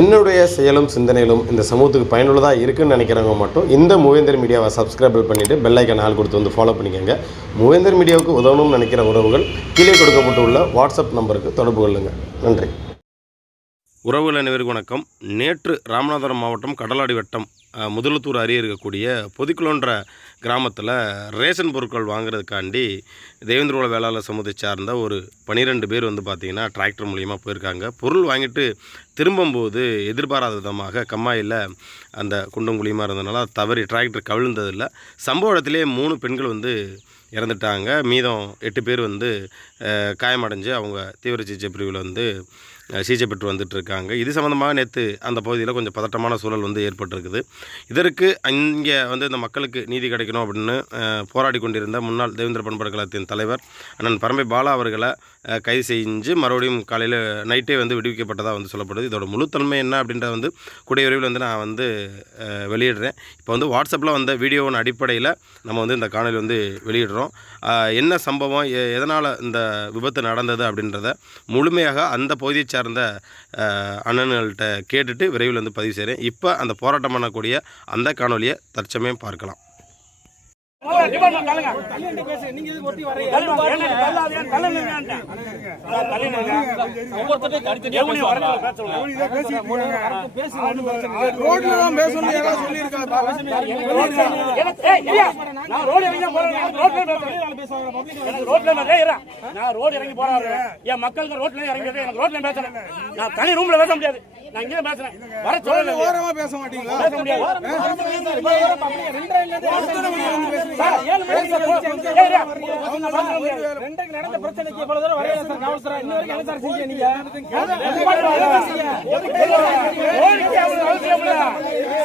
என்னுடைய செயலும் சிந்தனையிலும் இந்த சமூகத்துக்கு பயனுள்ளதாக இருக்குன்னு நினைக்கிறவங்க மட்டும் இந்த மூவேந்தர் மீடியாவை சப்ஸ்கிரைப் பண்ணிவிட்டு பெல் ஐக்கான் ஆல் கொடுத்து வந்து ஃபாலோ பண்ணிக்கோங்க. மூவேந்தர் மீடியாவுக்கு உதவணும்னு நினைக்கிற உறவுகள் கீழே கொடுக்கப்பட்டுள்ள வாட்ஸ்அப் நம்பருக்கு தொடர்பு கொள்ளுங்கள். நன்றி. உறவுகள் அனைவருக்கும் வணக்கம். நேற்று ராமநாதபுரம் மாவட்டம் கடலாடி வட்டம் முதலத்தூர் அருகே இருக்கக்கூடிய பொதிக்குளோன்ற கிராமத்தில் ரேஷன் பொருட்கள் வாங்குறதுக்காண்டி தேவேந்திரகுல வேளாளர் சமூகத்தை சார்ந்த ஒரு 12 பேர் வந்து பார்த்திங்கன்னா டிராக்டர் மூலியமாக போயிருக்காங்க. பொருள் வாங்கிட்டு திரும்பும்போது எதிர்பாராத விதமாக கம்மாயில் அந்த குண்டும் குழியுமாக இருந்ததுனால தவறி டிராக்டர் கவிழ்ந்ததில்லை. சம்பவ இடத்திலே 3 பெண்கள் வந்து இறந்துட்டாங்க. மீதம் 8 பேர் வந்து காயமடைஞ்சு அவங்க தீவிர சிகிச்சை பிரிவில் வந்து சிகிச்சை பெற்று வந்துட்டுருக்காங்க. இது சம்மந்தமாக நேற்று அந்த பகுதியில் கொஞ்சம் பதட்டமான சூழல் வந்து ஏற்பட்டிருக்குது. இதற்கு இங்கே வந்து இந்த மக்களுக்கு நீதி கிடைக்கணும் அப்படின்னு போராடி கொண்டிருந்த முன்னாள் தேவேந்திர பண்பாடு கழகத்தின் தலைவர் அண்ணன் பரம்பை பாலா அவர்களை கைது செஞ்சு மறுபடியும் காலையில் நைட்டே வந்து விடுவிக்கப்பட்டதாக வந்து சொல்லப்படுது. இதோட முழுத்தன்மை என்ன அப்படின்றத வந்து கூடிய விரைவில் வந்து நான் வந்து வெளியிடுறேன். இப்போ வந்து வாட்ஸ்அப்பில் வந்த வீடியோவின் அடிப்படையில் நம்ம வந்து இந்த காணொலி வந்து வெளியிடுறோம். என்ன சம்பவம், எதனால் இந்த விபத்து நடந்தது அப்படின்றத முழுமையாக அந்த பகுதியை சார்ந்த அண்ணன்கள்கிட்ட கேட்டுட்டு விரைவில் வந்து பதிவு செய்கிறேன். இப்போ அந்த போராட்டம் பண்ணக்கூடிய அந்த காணொலியை தற்சமயம் பார்க்கலாம். மக்களுக்கு ரோட்ல இறங்கி ரோட்ல பேசுறேன். நான் தனி ரூம்ல பேச முடியாது. நான் இங்கே பேசுறேன். வர சொல்ல ஓரமா பேச மாட்டீங்களா? பேச முடியாது. நடந்த பிரச்சனைக்கு எவ்வளவு தூரம் வரையா சார் காவல் சார் இன்ன வரைக்கும் என்ன சார் செஞ்சீங்க நீங்க?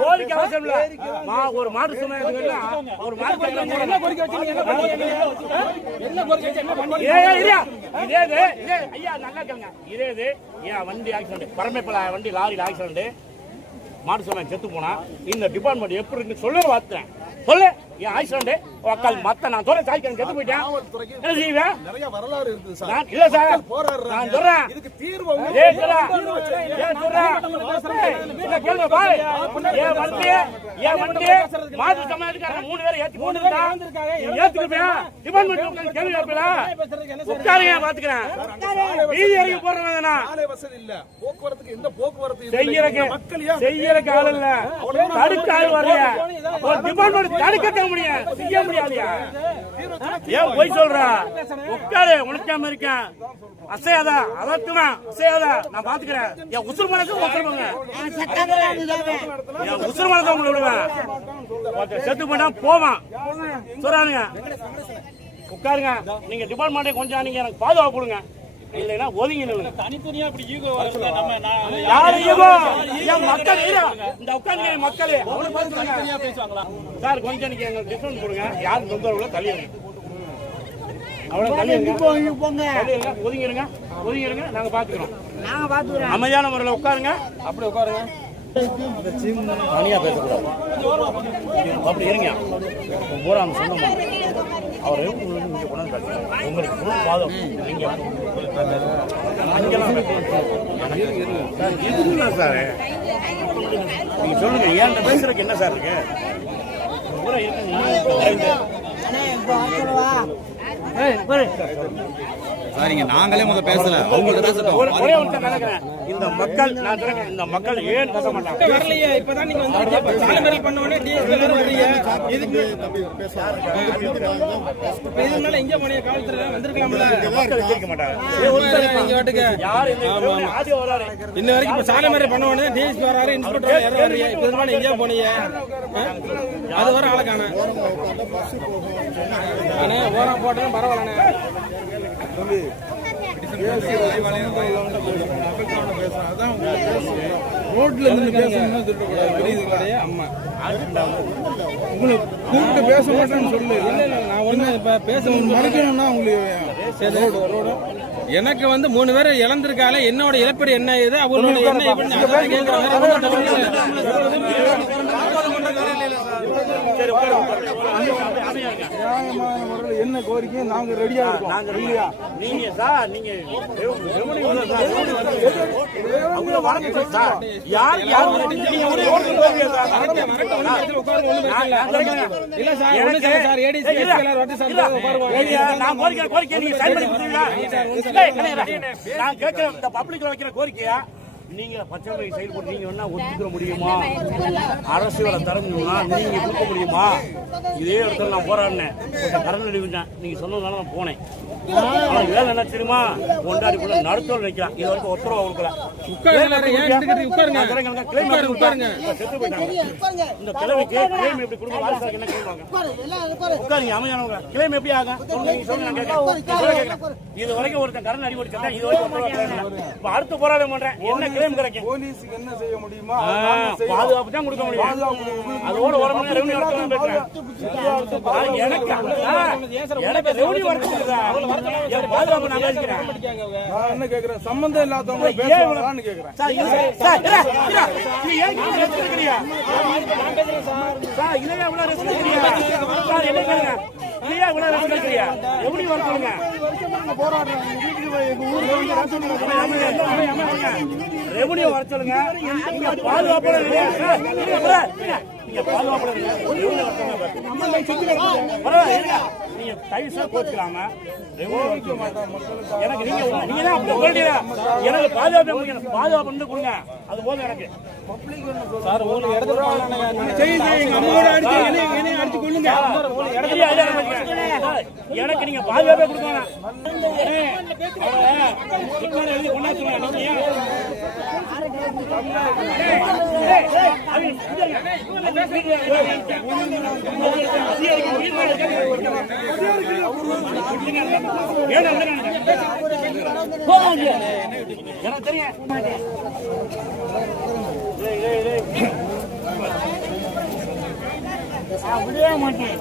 கோரிக்கை அவசியம் இல்ல. ஒரு மாடு சொன்னா ஒரு மாடு என்ன கோரிக்கை வச்சீங்க? என்ன கோரிக்கை வச்சு என்ன பண்ணீங்க? இதே ஐயா நல்லா கேளுங்க. இதே ஏன் வண்டி ஆக்சிடென்ட் பரமேப்பல வண்டி லாரியில் ஆக்சிடென்ட் மாடு சொன்ன செத்து போனா இந்த டிபார்ட்மெண்ட் எப்படி இருக்குன்னு சொல்ல பார்த்தேன். சொல்லு என் ஆக்சிடென்ட் உக்கால் மத்த நான் சொல்ல சாய்க்கு செத்து போயிட்டேன். என்ன செய்வேன்? நிறைய வரலாறு இருக்கு சார். இல்ல சார் நான் சொல்றேன் இதுக்கு தீர்வு கேளுங்க பாய். ஏன் வண்டி மாடு சமாளிக்காரங்க 3 பேர் ஏத்தி 3 பேர் ஏத்துக்குப்பியா? டிபார்ட்மெண்ட் கேள்வி கேட்பல உட்காருங்க பாத்துக்கிறேன். வீதி இறங்கி போடுறவங்க வசதி இல்ல. போக்குவரத்துக்கு எந்த போக்குவரத்து செய்யறதுக்கு ஆள் இல்ல. தடுக்க ஆள் வரல. ஒரு டிபார்ட்மெண்ட் தடுக்க முடியும் செய்ய முடியாதியா? ஏன் போய் சொல்ற? உட்காரு உனக்காம இருக்கேன். அசையாதா அதற்குமா அசையாதா நான் பாத்துக்கிறேன். என் உசுர் மனசு உட்காருவாங்க. என் உசுர் மனசை உங்களை விடுவேன். செத்து போனா போவான் சொல்றானுங்க. உட்காருங்க. நீங்க டிபார்ட்மெண்ட் கொஞ்சம் நீங்க எனக்கு பாதுகாப்பு கொடுங்க. இல்லைன்னா ஒதுங்கி நில்லுங்க. தனித்தனியா இப்படி ஈகோ வரல. நம்ம யாரு ஈகோ? ஏன் மக்கள் இந்த உட்கார்ந்து மக்களே அவனை பார்த்து தனித்தனியா பேசுவாங்களா? சார் கொஞ்சம் நீங்க எங்களுக்கு டிஸ்கவுண்ட் கொடுங்க. யாரும் தொந்தரவுல தள்ளிடுங்க. அவ்வளவு தள்ளிடுங்க. போங்க ஒதுங்கிடுங்க. ஒதுங்கிடுங்க. நாங்க பாத்துக்கிறோம். நாங்க பாத்துக்கிறோம். அமைதியான முறையில் உட்காருங்க. அப்படி உட்காருங்க. தனியா பேசக்கூடாது. அப்படி இருங்க. பூரா சொன்ன அவர் உங்களுக்கு ஃபுல் பாதம் நீங்க சார் நீங்க சொல்லுங்க. ஏன் பேசுறதுக்கு என்ன சார் இருக்கு? பூரா இருக்கு. சரிங்க, நாங்களே முதல்ல பேசல, அவங்கள்ட்ட பேசட்டும். ஒரே ஒரு நினைக்கிறேன். இந்த மக்கள் நான் சொல்றேன், இந்த மக்கள் ஏன் பேச மாட்டாங்க? இப்பதான் நீங்க வந்து பண்ண உடனே டிஎஸ்பி எல்லாரும் வரீங்க. இதுக்கு மேல எங்க போனீங்க காவல்துறை வந்திருக்கலாம்ல இன்ன வரைக்கும் இப்ப சாலை மாதிரி பண்ண உடனே டிஎஸ்பி வராரு இன்ஸ்பெக்டர் வராரு இதுக்கு மேல எங்க போனீங்க அது வர ஆளை காண ஓரம் போட்டதும் பரவாயில்லண்ணே ரோட்ல இருந்து பேசணும்னா சொல்லக்கூடாது அம்மா உங்களை கூப்பிட்டு பேச மாட்டேன்னு சொல்லு இல்ல நான் ஒண்ணு இப்ப பேச மறைக்கணும்னா உங்களுக்கு எனக்கு வந்து 3 பேர் இழந்திருக்கால என்னோட இழப்பீடு என்ன இது அவங்களோட என்ன கோரிக்கை நாங்க ரெடியா இருக்கோம் நாங்க ரெடியா நீங்க சார் நீங்க யார் இல்ல சார் ஏடிசி நான் கோரிக்கை நீங்க சைன் பண்ணி கொடுத்தீங்களா நான் கேட்கிற இந்த பப்ளிக்ல வைக்கிற கோரிக்கையா நீங்க பச்சை செயல்பட்டு நீங்க வேணா ஒத்துக்க முடியுமா அரசியல தரணும்னா நீங்க கொடுக்க முடியுமா இதே இடத்துல நான் போராடினேன் கரண் அடிவிட்டேன் நீங்க சொன்னதுனால நான் போனேன் அவனுக்கு வேலை என்ன தெரியுமா கொண்டாடிக்குள்ள நடுத்தோல் வைக்கிறான் இது வரைக்கும் உத்தரவா கொடுக்கல இந்த கிழமைக்கு கிளைம் எப்படி கொடுக்க வாரிசாக என்ன கேட்பாங்க உட்காருங்க அமையானவங்க கிளைம் எப்படி ஆகும் இது வரைக்கும் ஒருத்தன் கரண் அடிபடிச்சா இது வரைக்கும் அடுத்த போராட்டம் பண்றேன் என்ன கிளைம் கிடைக்கும் போலீஸுக்கு என்ன செய்ய முடியுமா பாதுகாப்பு தான் கொடுக்க முடியும் அதோட உடம்பு ரெவன்யூ எனக்கு ரெவன்யூ பாதுகாப்பு நான் பேசிக்கிறேன் நான் என்ன கேக்குறேன் சம்பந்தம் இல்லாதவங்க பேசலாம்னு கேக்குறேன் ரெவன்யூ வர சொல்லுங்க நீங்க பாதுகாப்பு நீங்க பாதுகாப்பு நீங்க தைசா கோச்சுக்கலாம எனக்கு நீங்க தான் அப்படி சொல்றீங்க எனக்கு பாதுகாப்பு பாதுகாப்பு கொடுங்க அது போதும் எனக்கு சார் உங்களுக்கு இடத்துல எங்க அம்மாவோட அடிச்சு கொள்ளுங்க எனக்கு நீங்க பாதுகாப்பே கொடுக்கணும் எழுதி கொண்டாச்சுங்க எனக்கு தெரியும் விடவே மாட்டேன்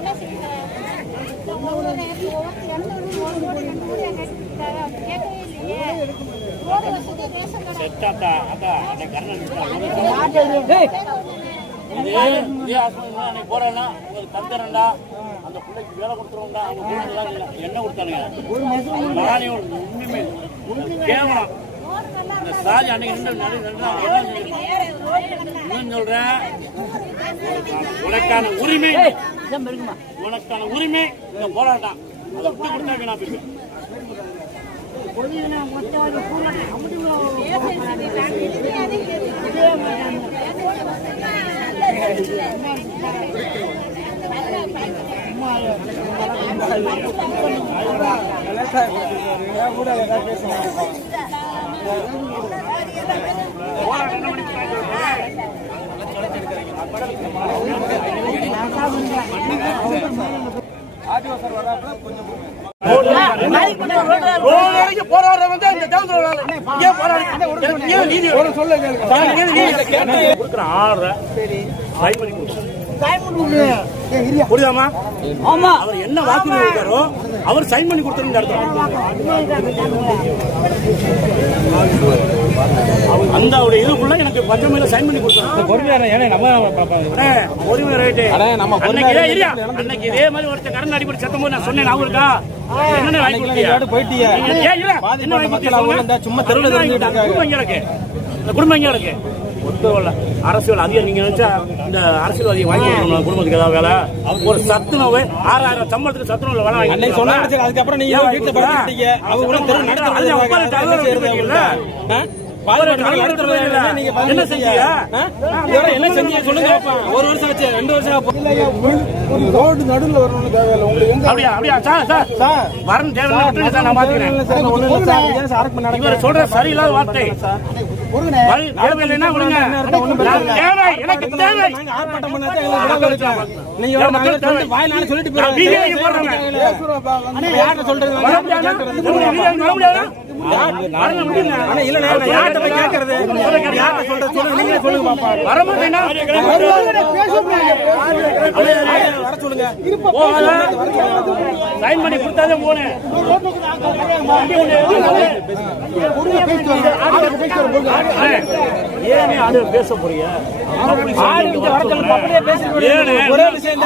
போறேன்னா உங்களுக்கு தந்துறேன்டா அந்த பிள்ளைக்கு வேலை கொடுத்துருவோம்டா என்ன கொடுத்தானுங்க கேவலம் இந்த சாதி அன்னைக்கு சொல்றேன் உனக்கான உரிமை இந்த போராட்டம் அதை விட்டு கொடுத்தா வீணா போயிருக்கு புரியுதாமா? ஆமா, அவர் என்ன வாக்கு இருக்காரோ அவர் சைன் பண்ணி கொடுத்தாரு. அந்த இதுக்குள்ள எனக்கு பச்சை சைன் பண்ணி கொடுத்தாரு. அன்னைக்கு இதே மாதிரி ஒருத்தர் கரண்ட் அடிப்படை சத்தம் போது நான் சொன்னேன் அவருக்கா என்ன வாங்கி சும்மா குடும்பம் இருக்கு ஒத்துவல்ல அரசியல் அதிகம் நீங்க நினைச்சா இந்த அரசியல்வாதியை வாங்கி கொடுக்கணும். குடும்பத்துக்கு ஏதாவது வேலை ஒரு சத்துணவு 6000 சம்பளத்துக்கு சத்துணவு வேலை வாங்கி சொன்னாங்க. அதுக்கப்புறம் நீங்க வீட்டுல என்ன செஞ்சீங்க? என்ன செஞ்சீங்க சொல்லுங்க பாப்போம். 1 வருஷம் ஆச்சு, 2 வருஷம் ஆச்சு. ரோடு நடுவுல வரணும்னு தேவையில்லை உங்களுக்கு. எங்க அப்படியா சார் வரணும் தேவையில்லை விட்டுருங்க சார், நான் பாத்துக்கிறேன். இவர் சொல்ற சரியில்லாத வார்த்தை. வழி தேவையில்லைன்னா விடுங்க. நான் தேவை, எனக்கு தேவை. ஆர்ப்பாட்டம் பண்ணாதான் எங்களுக்கு விட வைக்கலாம். நீங்க வாயினால சொல்லிட்டு நான் வீடியோக்கு போடுறேன். யார்கிட்ட சொல்றது? வர முடியாதா? வீடியோக்கு வர முடியாதா? வரணும் விடுங்க. ஆனா இல்ல நான் யார்கிட்ட போய் கேட்கறது? யார்கிட்ட சொல்றது? சொல்லுங்க, நீங்களே சொல்லுங்க பாப்பா. வர மாட்டேன்னா வர சொல்லுங்க. சைன் பண்ணி கொடுத்தாதே போனேன். ஏன் அது பேச போறீங்க? ஒரே விஷயம்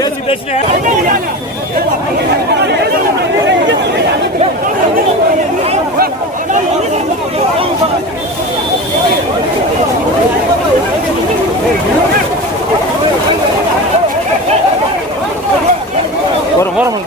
பேசி பேசினேன். வரும் போதும்